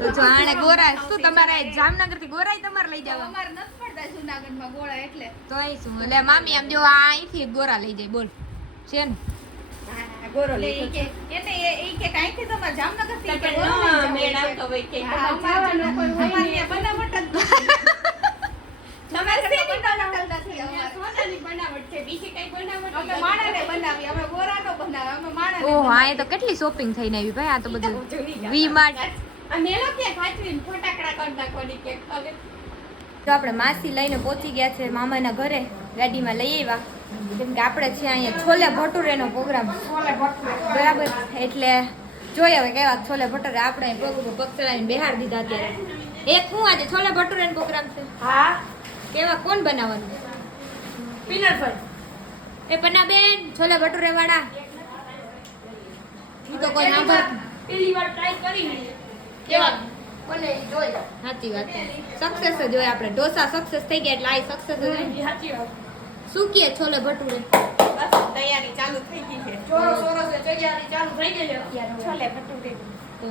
તો જો આણે ગોરા શું તમારે જામનગરથી ગોરાય તમારે લઈ જવા? અમારે નથી પડતા જુનાગઢમાં ગોળા એટલે. તો અહીં શું એટલે મામી આમ જો આ અહીંથી ગોરા લઈ જાય બોલ. છે ને? ગોરો એટલે લઈ કે એને એ ઈ કે કાંઈથી તમારે જામનગરથી કે ના, મેળ આવતો હોય કે અમારે જવાનું હોય. અમારે ને. બનાવટ તમારે શેની શેની બનાવટ બનાવટ નથી અમારે? સોનાની બનાવટ છે? બીજી કઈ બનાવટ અમે માણાને બનાવી અમે ગોરાનો બનાવે અમે માણાને ઓહો આ બનાવીએ. તો કેટલી શોપિંગ થઈને આવી ભાઈ આ તો બધું વી માર્ટ તો આપણે માસી લઈને પહોંચી ગયા છે મામાના ઘરે ગાડીમાં લઈ આવ્યા. કેમ કે આપણે છે અહીંયા છોલે ભટુરેનો પ્રોગ્રામ. બરાબર? એટલે જોઈએ હવે કેવા છોલે ભટુરે આપણે ઉપર પગ બેહાર દીધા અત્યારે. એક હું આજે છોલે ભટુરેનો પ્રોગ્રામ છે? હા? કેવા? કોણ બનાવવાનું? પિનરભાઈ એ પન્નાબેન છોલે ભટુરે વાળા તો કોઈ સાંભળ પેલી વાર ટ્રાય કરી કેવા બોલે જોઈ સાચી વાત સક્સેસ જ હોય આપણે. ઢોસા સક્સેસ થઈ ગયા એટલે આ સક્સેસ જ હોય ને. સાચી વાત. શું કહે છોલે ભટુરે? બસ તૈયારી ચાલુ થઈ ગઈ છે. ચોરો ચોરો છે તૈયારી ચાલુ થઈ ગઈ છે છોલે ભટુરે. તો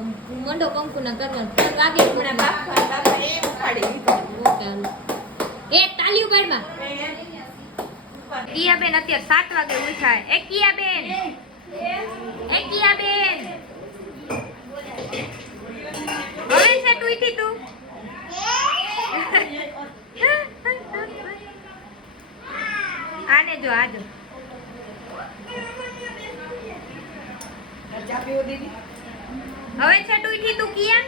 મંડો કંકુના કરવા ત્રણ વાગે પૂરા બાપા બાપા એ ઉખાડી દીધું. ઓકે હાલો. એ તાલીઓ પાડમાં કિયાબેન અત્યારે સાત વાગે ઉઠાય. એ કિયાબેન. એ કિયાબેન. હવે છે તું? આને જો આજો જો. હવે છે ટુઈથી તું કિયા?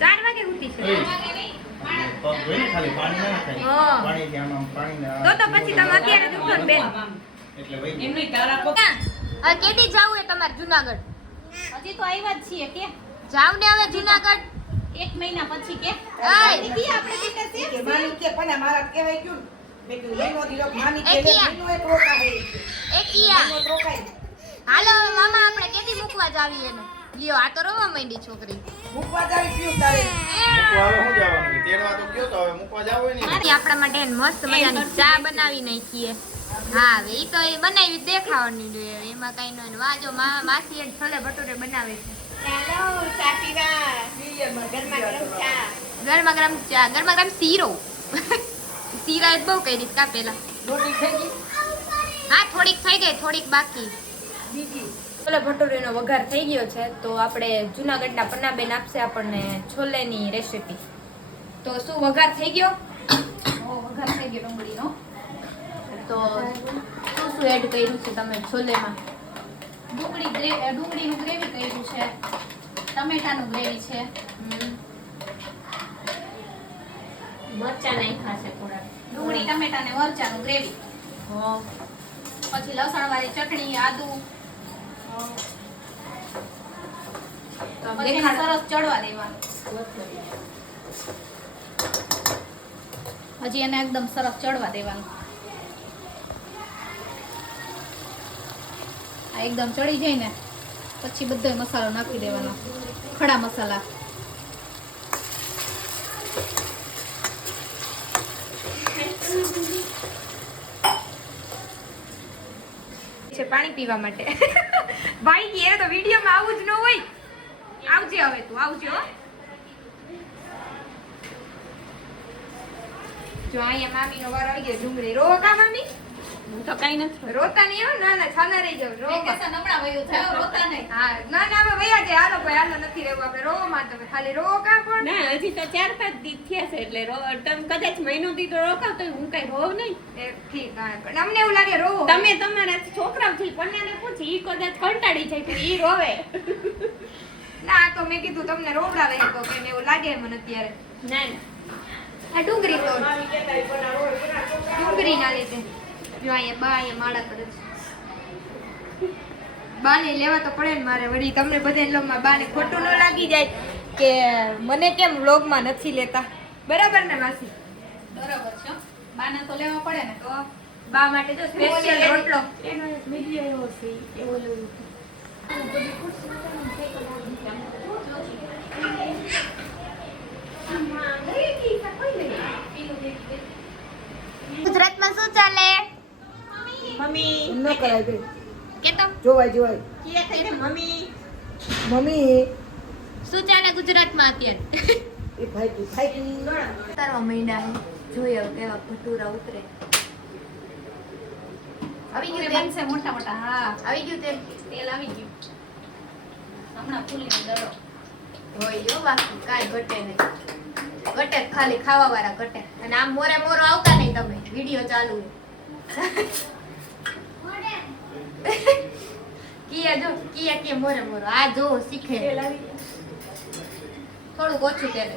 ચાર વાગે ઉઠી છે. તો તો પછી તમે અત્યારે જ ઉઠો બેન. એટલે કેદી જાવું એ તમારે જુનાગઢ. હજી તો આવ્યા જ છીએ કે. જાવ ને હવે જુનાગઢ. એક મહિના પછી કે. દીદી આપણે છે. કે માની કે પણ મારા કહેવાય મેં કીધું માની કે. એક હાલો મામા આપણે કેદી મૂકવા જાવી એને? લ્યો આ તો રવા માંડી છોકરી. મૂકવા જાવી પીવું તારે? મૂકવા હવે શું જવાનું? તેડવા તો ગયો તો હવે મૂકવા જાવ હોય ને આપણા માટે મસ્ત મજાની ચા બનાવી નાખીએ. હા હવે ઈ તો એ બનાવી દેખાવાની જ એમાં કઈ નો વાજો માસી એ છોલે ભટુરે બનાવે છે. ચાલો ચા પીવા ગરમા ગરમ ચા ગરમા ગરમ ચા ગરમા ગરમ શીરો. શીરા જ બહુ રીત કા પેલા. રોટી થઈ ગઈ? હા થોડીક થઈ ગઈ થોડીક બાકી. છોલે ભટુરેનો વઘાર થઈ ગયો છે તો આપણે જુનાગઢના પન્નાબેન આપશે આપણને છોલેની રેસીપી તો શું વઘાર થઈ ગયો? ઓ વઘાર થઈ ગયો ડુંગળીનો. તો શું શું એડ કર્યું છે તમે છોલેમાં? ડુંગળી ગ્રે- ડુંગળીનું ગ્રેવી કર્યું છે. ટમેટાનું ગ્રેવી છે. મરચા નાખ્યા છે થોડા ડુંગળી ટમેટા ને મરચાનું ગ્રેવી પછી લસણ વાળી ચટણી આદુ. પછી સરસ ચડવા દેવાનું. હજી એને એકદમ સરસ ચડવા દેવાનું. આ એકદમ ચડી જાય ને, પછી બધો મસાલો નાખી દેવાનો. ખડા મસાલા. છે પાણી પીવા માટે. ભાઈ કે તો વિડીયોમાં આવું જ ન હોય. આવજે હવે તું, આવજે જો અહીંયા મામીનો વાર આવી ગયો, ડુંગળી. રો મામી હું તો કઈ નથી રોતા નહીં હો ના ના છાના રહી જાવ રો વેકેશન હમણાં વયું થયું રોતા નહીં. હા ના ના હવે વયા જાય હાલો ભાઈ હાલો નથી રહેવું આપણે રોવા માં તમે ખાલી રો કા પણ ના હજી તો ચાર પાંચ દી થયા છે એટલે રો- તમે કદાચ મહિનો દી તો રોકાવ તો હું કઈ રોવ નહીં. એ ઠીક હા પણ અમને એવું લાગે રો તમે તમારા છોકરાઓથી પન્નાને પૂછી ઈ કદાચ કંટાળી જાય તો ઈ રોવે. ના તો મેં કીધું તમને રોવડાવે તો કે એવું લાગે મને અત્યારે ના ના. આ ડુંગળી તો ડુંગળી ના લીધે. જો અહીંયા બા અહીંયા માળા કરે છે. બાને લેવા તો પડે ને મારે વળી તમને બધા લોગમાં બાને ખોટું ન લાગી જાય કે મને કેમ વ્લોગમાં નથી લેતા? બરાબર ને માસી? બરાબર છે. બાને તો લેવા પડે ને તો બા માટે જો સ્પેશિયલ રોટલો. એનો એક એવો છે એવો લેવું ગુજરાતમાં શું ચાલે? ન કરાય તે. કે તો જોવાય. જોવાય કે થઈ મમ્મી? મમ્મી. શું ચાલે ગુજરાતમાં અત્યારે? એ ભાઈ તું ખાઈ ઉતારવા મહિના જોઈએ કેવા ભટુરા ઉતરે. આવી ગયું તેલ? બનશે મોટા મોટા હા. આવી ગયું તેલ? તેલ આવી ગયું. હમણાં ફૂલી દડો હોય જો બાકી કાંઈ ઘટે નહીં. ઘટે ખાલી ખાવા વાળા ઘટે. અને આમ મોરે મોરો આવતા નહીં તમે. વીડિયો ચાલુ. કિયા જો કિયા કે મોરે મોરો. આ જો શીખે. થોડુંક ઓછું તેલ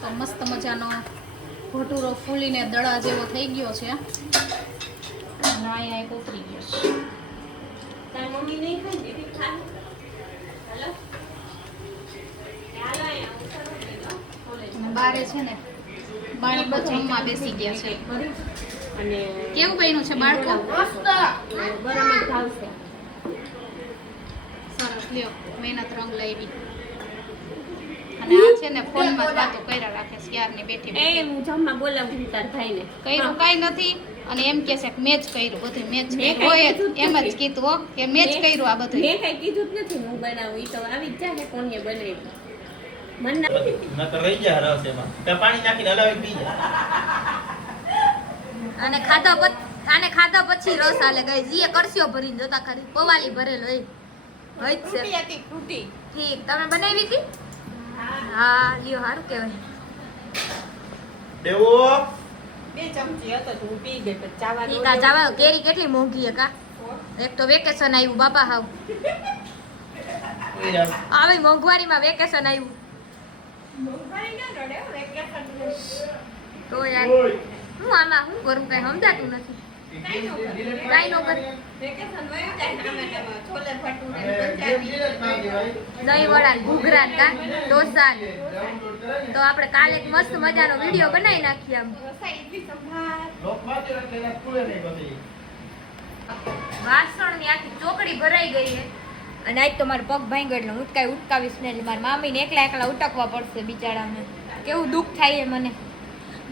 તો મસ્ત મજાનો ભટુરો ફૂલીને દડા જેવો થઈ ગયો છે. અને અહીંયા એક ઉતરી ગયો છે. તારી મમ્મી નહીં ખાઈ દીદી ખાલી હાલો. હાલો અહીંયા ઉતારો લઈ લો. અને બારે છે ને બાળકો જમવા બેસી ગયા છે. અને કેવું બન્યું છે બાળકો? ભાવશે સરસ લ્યો મહેનત રંગ લાવી અને આ છે ને ફોનમાં જ વાતો કર્યા રાખે છે યારની બેઠી એ હું જમવા બોલાવું તાર ભાઈને. કર્યું કાંઈ નથી? અને એમ કે છે કે મેં જ કર્યું બધું મેં જ કર્યું. હોય એમ જ કીધું હો કે મેં જ કર્યું આ બધું. મેં કઈ કીધું જ નથી હું બનાવું એ તો આવી જ જાય કોને બનાવ્યું. મન ના- તો રહી જાય રસ એમાં. તે પાણી નાખીને હલાવી પી જા અને ખાધા પછી આને ખાધા પછી રસ આલે. ગઈ જીએ કરસ્યો ભરીને જોતા ખરી. પવાલી ભરેલો એ. હોય જ છે. હતી ફ્રૂટી. ઠીક તમે બનાવી હતી? હા. લ્યો હારું કહેવાય. દેવો! બે ચમચી હતો તો હું પી ગઈ ચાવા કેરી કેટલી મોંઘી હે કા? એક તો વેકેશન આવ્યું બાપા હાવ. આવી મોંઘવારીમાં વેકેશન આવ્યું તો. યાર હું આમાં શું કરું કઈ સમજાતું નથી. ન ને. દહીં વડા ઘૂઘરા કા ઢોસા તો આપણે કાલે એક મસ્ત મજાનો વીડિયો બનાવી નાખીએ આમ વાસણ. વાસણની આખી ચોકડી ભરાઈ ગઈ છે અને આજ તો મારે પગ ભાઈ એટલે હું ઉટકાવીશ ને એટલે મારા મામીને એકલા એકલા ઉટકવા પડશે બિચારાને કેવું દુઃખ થાય મને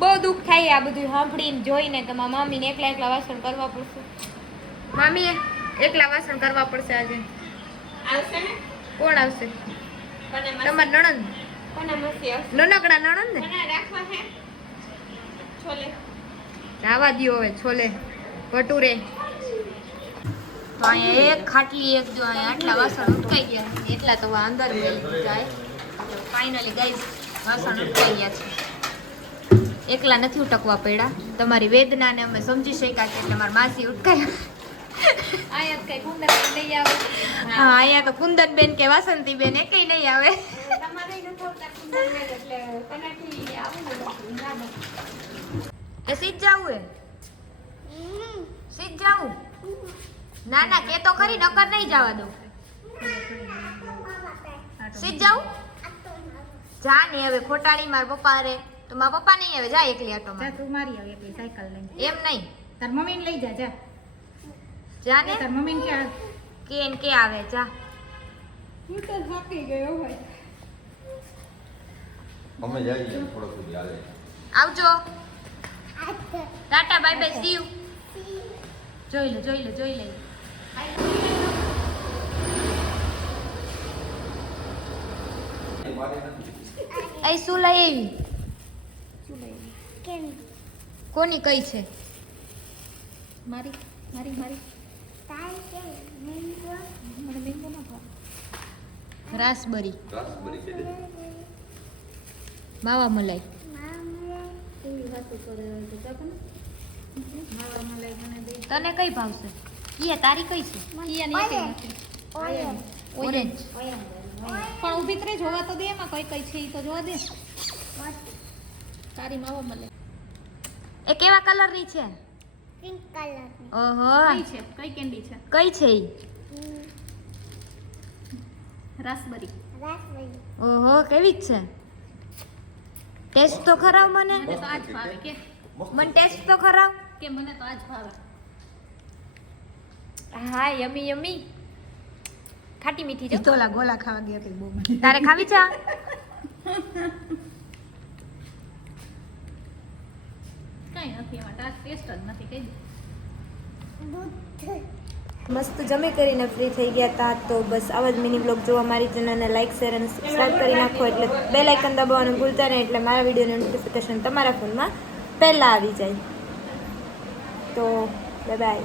બહુ દુઃખ થાય આ બધું સાંભળીને જોઈને કે મારા મામીને એકલા એકલા વાસણ કરવા પડશે. મામીએ એકલા વાસણ કરવા પડશે આજે. આવશે ને? કોણ આવશે? તમારા નણંદ? નનકડા નણંદ ને? છોલે. રાવા દ્યો હવે છોલે. ભટુરે. તો અહીંયા એક ખાટલી એક જો અહીંયા આટલા વાસણ ઉટકાઈ ગયા એટલા તો અંદર જાય. ફાઇનલી ગાઈસ વાસણ ઉટકાઈ ગયા છે. એકલા નથી ઉટકવા પડ્યા. તમારી વેદનાને અમે સમજી શક્યા કે એટલે મારી માસી ઉટકાયા. અહીંયા કઈ તો કુંદનબેન કે વાસંતીબેન એકેય નહીં આવે. સીધ જાવું હે સીધ જાવું ના ના કે તો ખરી નકર નહીં જવા દઉં. સીધ જાવું જા ને હવે ખોટાડી માર પપ્પા રે તો મારા પપ્પા નહીં આવે જા એકલી આટો માં તું મારી આવે એકલી સાયકલ લઈને. એમ નહીં. તાર મમ્મીને લઈ જા જા. જા ને તાર મમ્મીને કે ને કે આવે જા. હું તો થાકી ગયો હોય. અમે જઈએ થોડો સુધી હાલે. આવજો. Tata bye bye see you જોઈ લો જોઈ લો જોઈ લે. અહીં શું લઈ આવી? કોની કઈ છે? મારી મારી મારી. મને મેંગો ના ભાવે. રાસબરી. માવા મલાઈ. તને કઈ ભાવશે? ઈએ તારી કઈ છે. ઓરેન્જ. પણ ઊભી ત્રે જોવા તો દે એમાં કઈ કઈ છે ઈ તો જોવા દે. તારી માવા મળે એ કેવા કલરની છે? ઓહો. કઈ છે? કઈ કેન્ડી છે? કઈ છે ઈ? રાસબરી. ઓહો કેવી જ છે? ટેસ્ટ તો ખરાવ મને. મને તો આજ ભાવે કે. મને ટેસ્ટ તો ખરાવ. કે મને તો આજ ભાવે. હા યમી યમી. ખાટી મીઠી જો. તો ગોલા ખાવા ગયા કે બહુ તારે ખાવી ચા કાંઈ નથી, એમાં ટાસ્ક ટેસ્ટ જ નથી, કહી મસ્ત જમી કરીને ફ્રી થઈ ગયા હતા તો બસ આવા જ મિની બ્લોગ જોવા મારી ચેનલને લાઇક શેર અને સબસ્ક્રાઈબ કરી નાખો એટલે બે લાઇકન દબાવવાનું ભૂલતા નહીં, એટલે મારા વિડીયોની નોટિફિકેશન તમારા ફોનમાં પહેલાં આવી જાય. તો બાય